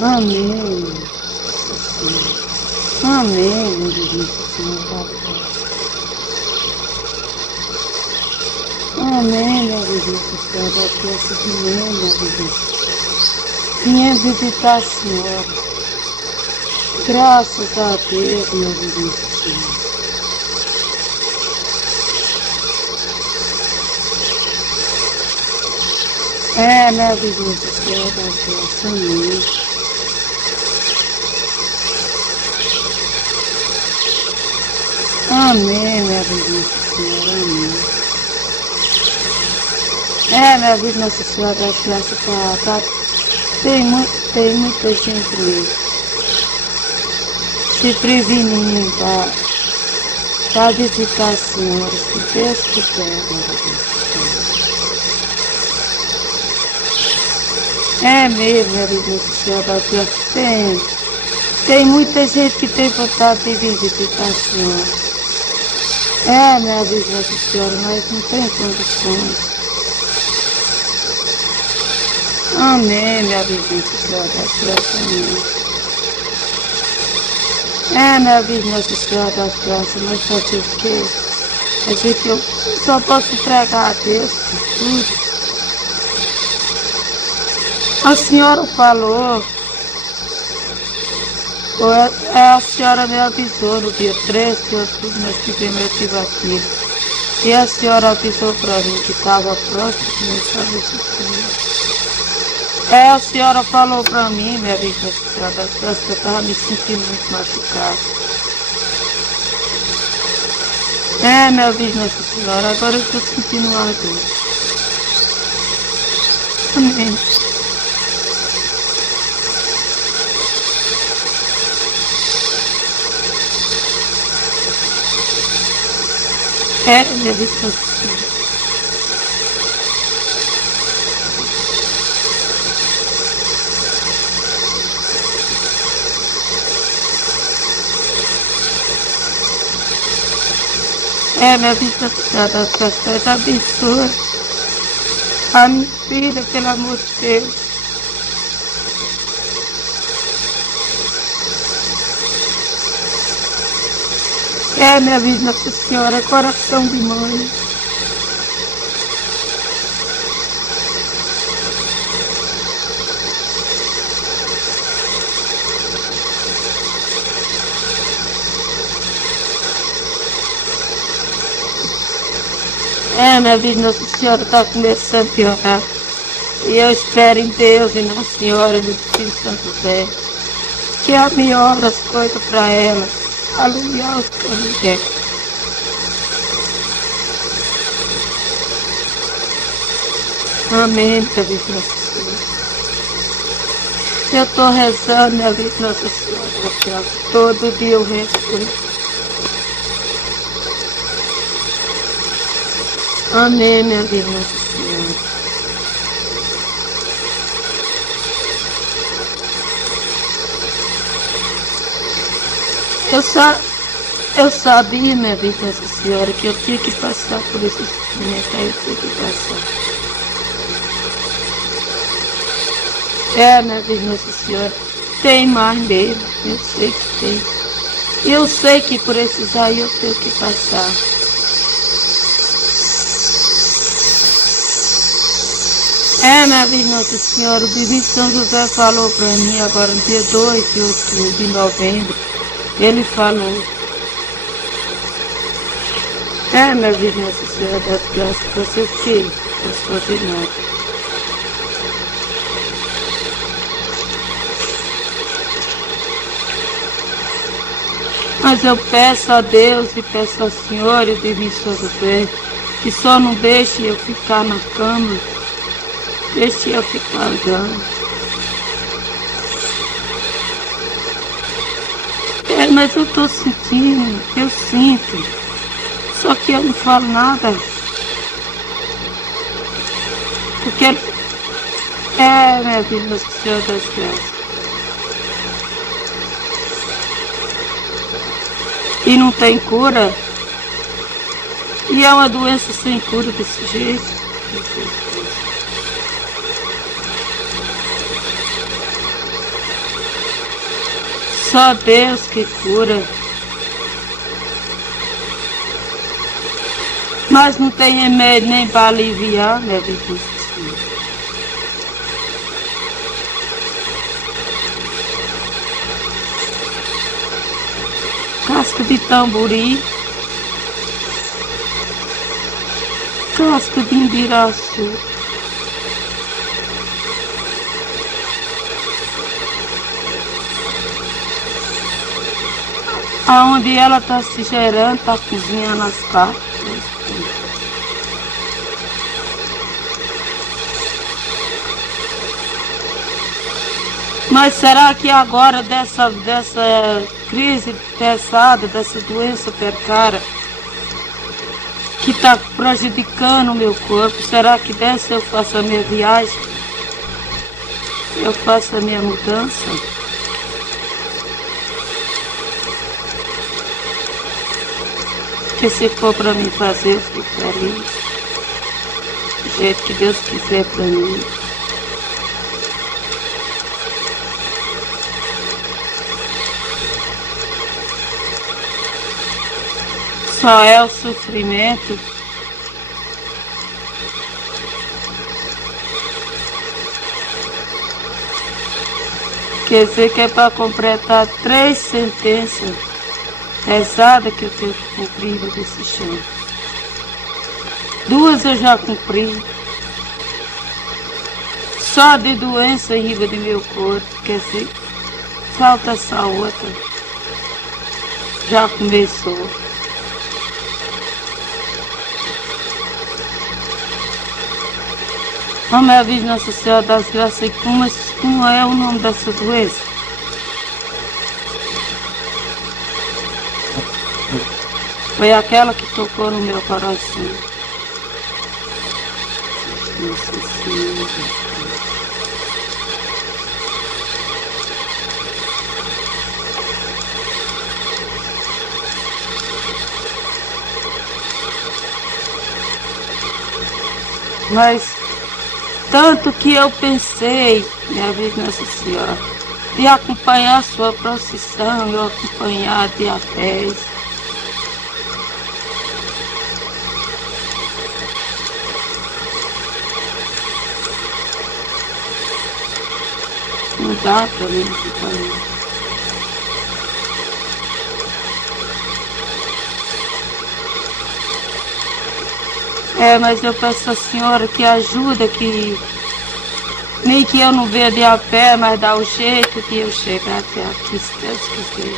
Amém. Amém, meu Deus do Senhor. Amém, meu Deus do Senhor. Daqui a seguinte, meu Deus. Vinha visitar a Senhora. Graças a Deus, meu Deus do Senhor. É, meu Deus do Senhor, daqui a seguinte. Amém, minha vida, Nossa Senhora, amém. É, minha vida, Nossa Senhora das Graças, tem muita gente mesmo se prevenindo para visitar a Senhora, se Deus quiser, minha vida. É mesmo, minha vida, Nossa Senhora das Graças, tem muita gente que tem vontade de vir visitar a Senhora. É, minha vida, Nossa Senhora, mas não tem condições. Amém, minha vida, Nossa Senhora das Graças, amém. É, minha vida, Nossa Senhora das Graças, mas fazer o quê? É que eu só posso entregar a Deus por tudo. A senhora falou, a senhora me avisou no dia 13 que nós tivemos aqui. E a senhora avisou para mim que estava próximo de começar a visitar. A senhora falou para mim, minha vida, que eu estava me sentindo muito machucada. Minha vida, Nossa Senhora, agora eu estou sentindo uma dor. Amém. Minha vida, Nossa Senhora. Minha vida, Nossa Senhora das Graças, abençoa a minha filha, pelo amor de Deus. Minha vida, Nossa Senhora, coração de mãe. Minha vida, Nossa Senhora, está começando a piorar. E eu espero em Deus e na Senhora e no Espírito Santo José que melhore as coisas para ela. Aleluia, os caminhos. Amém, minha vida, Nossa Senhora. Eu estou rezando, minha vida, Nossa Senhora. Todo dia eu rezo. Amém, minha vida, Nossa Senhora. Eu sabia, minha vida, Nossa Senhora, que eu tinha que passar por esse sofrimento, aí eu tinha que passar. Minha vida, Nossa Senhora, tem mais mesmo, eu sei que tem. Eu sei que por esses aí eu tenho que passar. Minha vida, Nossa Senhora, o Divino São José falou para mim agora no dia 2 de novembro. Ele falou. Minha vida, Nossa Senhora das Graças, você o quê? Não posso fazer nada. Mas eu peço a Deus e peço ao Senhor e o Divino São José que só não deixe eu ficar na cama. Deixe eu ficar andando. Mas eu estou sentindo, eu sinto. Só que eu não falo nada. Porque minha vida, Nossa Senhora das Graças. E não tem cura. E é uma doença sem cura desse jeito. Só Deus que cura. Mas não tem remédio nem para aliviar, meu Deus. Casca de tamburi, casca de imbiraçu, aonde ela está se gerando, está cozinhando as carnes. Mas será que agora dessa crise pesada, dessa doença percara, que está prejudicando o meu corpo, será que dessa eu faço a minha viagem? Eu faço a minha mudança? Que se for para mim fazer, eu fico feliz. Do jeito que Deus quiser para mim. Só é o sofrimento. Quer dizer que é para completar 3 sentenças pesadas que eu tenho que cumprir desse chão. 2 eu já cumpri. Só de doença em riba do meu corpo. Quer dizer, falta essa outra. Já começou. Ó minha vida, Nossa Senhora das Graças, como é o nome dessa doença? Foi aquela que tocou no meu coração. Nossa Senhora. Mas tanto que eu pensei, minha vida Nossa Senhora, de acompanhar a sua procissão, eu acompanhar de a pés. Não dá para mim acompanhar. Mas eu peço à senhora que ajuda, que nem que eu não veja de a pé, mas dá o jeito de eu chegar até aqui, se Deus quiser.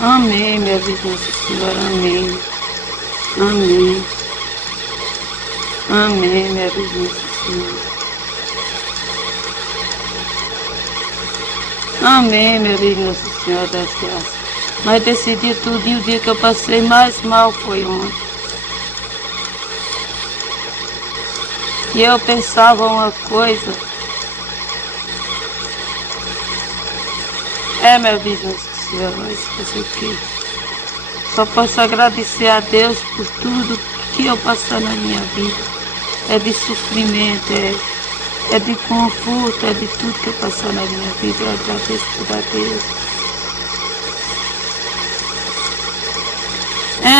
Amém, minha vida, Nossa Senhora, amém. Amém. Amém, minha vida, Nossa Senhora. Amém, minha vida, Nossa Senhora das Graças. Mas decidi tudo e o dia que eu passei mais mal foi ontem. E eu pensava uma coisa. Minha vida, Nossa Senhora, mas fazer o quê? Só posso agradecer a Deus por tudo que eu passei na minha vida. É de sofrimento, é de conforto, é de tudo que eu passei na minha vida. Eu agradeço tudo a Deus.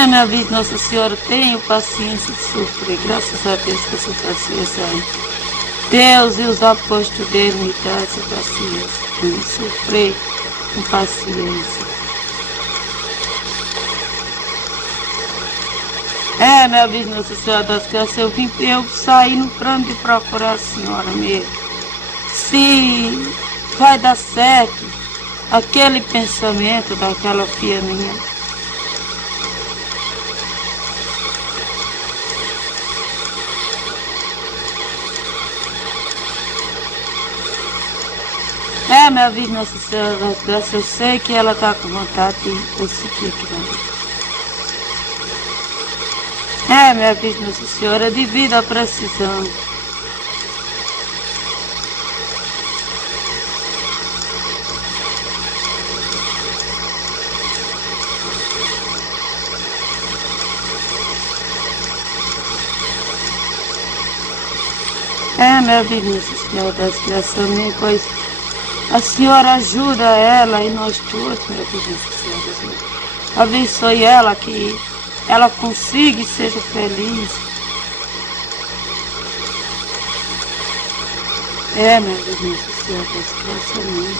Minha vida, Nossa Senhora, tenho paciência de sofrer, graças a Deus que essa paciência aí. Deus e os apóstolos dele me dão essa paciência, de sofrer com paciência. Minha vida, Nossa Senhora das Graças, eu saí no plano de procurar a senhora mesmo. Se vai dar certo aquele pensamento daquela filha minha. Minha vida, Nossa Senhora das Graças, eu sei que ela está com vontade de eu seguir aqui na vida. Minha vida, Nossa Senhora, devido à precisão. É, minha vida, Nossa Senhora das Graças, amém, pois a Senhora ajuda ela e nós todos, minha vida, Nossa Senhora das Graças. Abençoe ela, que ela consiga e seja feliz. É, minha vida, Nossa Senhora das Graças, amém.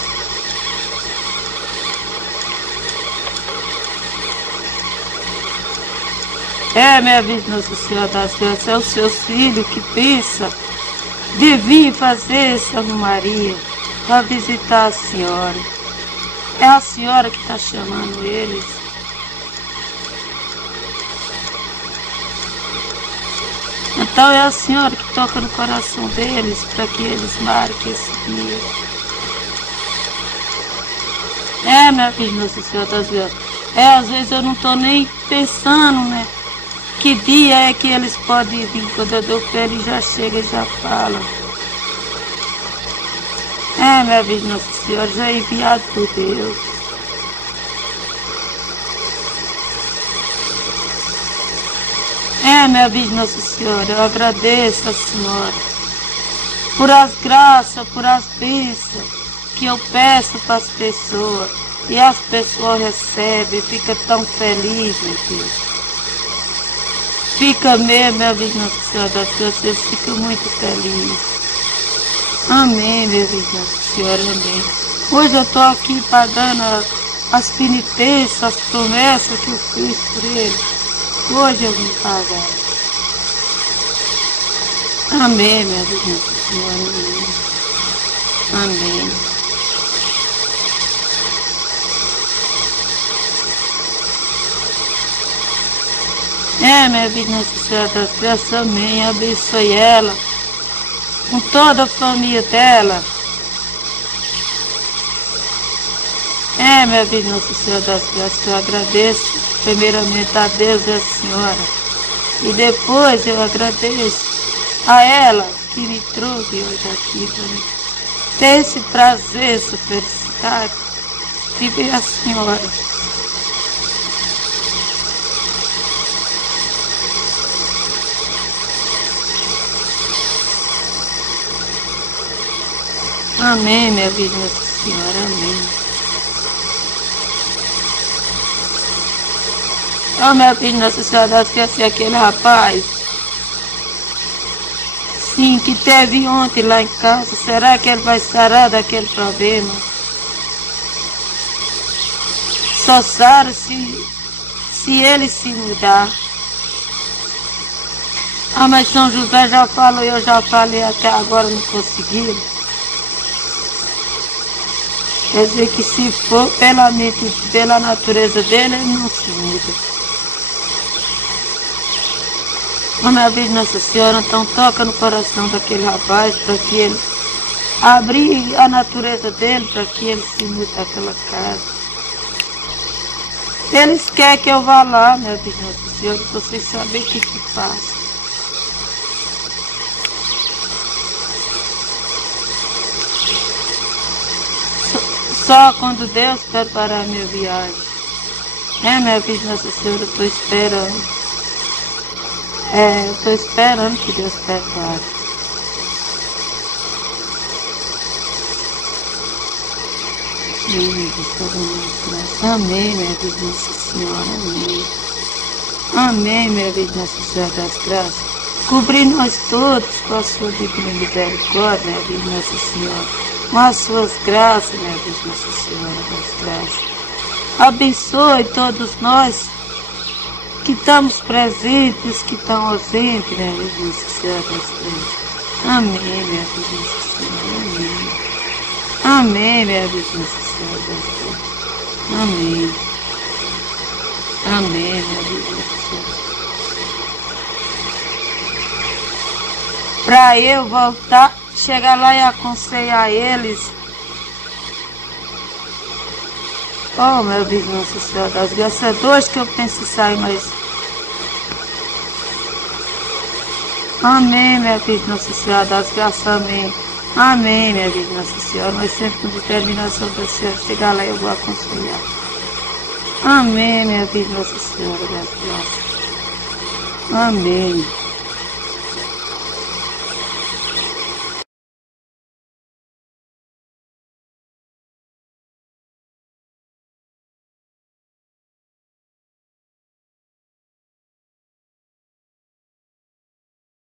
É, minha vida, Nossa Senhora das Graças, é o seu filho que pensa de vir fazer essa romaria para visitar a senhora. É a senhora que está chamando eles. Então é a senhora que toca no coração deles para que eles marquem esse dia. É, minha filha, Nossa Senhora das Graças. É, às vezes eu não estou nem pensando, né? Que dia é que eles podem vir? Quando eu dou fé, eles já chegam e já falam. É, minha vida, Nossa Senhora, já é enviado por Deus. É, minha vida, Nossa Senhora, eu agradeço a Senhora por as graças, por as bênçãos que eu peço para as pessoas. E as pessoas recebem, ficam tão felizes, meu Deus. Fica mesmo, minha vida, Nossa Senhora das Graças, eles ficam muito felizes. Amém, minha vida, Nossa Senhora, amém. Hoje eu estou aqui pagando as penitências, as promessas que eu fiz por eles. Hoje eu vim pagar. Amém, minha vida, Nossa Senhora, amém. Amém. É, minha vida, Nossa Senhora das Graças, amém. Abençoe ela, com toda a família dela. É, minha vida, Nossa Senhora das Graças, eu agradeço primeiramente a Deus e a Senhora. E depois eu agradeço a ela que me trouxe hoje aqui para mim ter esse prazer, essa felicidade de ver a Senhora. Amém, minha vida, Nossa Senhora, amém. Oh, minha filha, Nossa Senhora das Graças, aquele rapaz, sim, que teve ontem lá em casa, será que ele vai sarar daquele problema? Só sara se ele se mudar. Ah, mas São José já falou, eu já falei, até agora não conseguiram. Quer dizer que se for pela mente, pela natureza dele, ele não se muda. Oh, minha vida, Nossa Senhora, então toca no coração daquele rapaz para que ele abrir a natureza dele, para que ele se mude daquela casa. Eles querem que eu vá lá, minha vida, Nossa Senhora, para vocês saberem o que passa. Só quando Deus preparar a minha viagem. É, minha vida, Nossa Senhora, eu estou esperando. Eu estou esperando que Deus prepare. Amém, minha vida, Nossa Senhora, amém. Amém, minha vida, Nossa Senhora das Graças. Cobri nós todos com a sua divina misericórdia, minha vida, Nossa Senhora. Com as suas graças, minha vida, Nossa Senhora das Graças. Abençoe todos nós que estamos presentes, que estão ausentes, minha vida, Nossa Senhora das Graças. Amém, minha vida, Nossa Senhora, amém. Amém, minha vida, Nossa Senhora das Graças. Amém. Amém, minha vida, Nossa Senhora. Para eu voltar, chegar lá e aconselhar eles. Oh, meu Deus, Nossa Senhora das Graças, é dois que eu penso em sair, mas... Amém, minha vida, Nossa Senhora das Graças, amém. Amém, minha vida, Nossa Senhora, mas sempre com determinação da Senhora, chegar lá e eu vou aconselhar. Amém, minha vida, Nossa Senhora das Graças. Amém.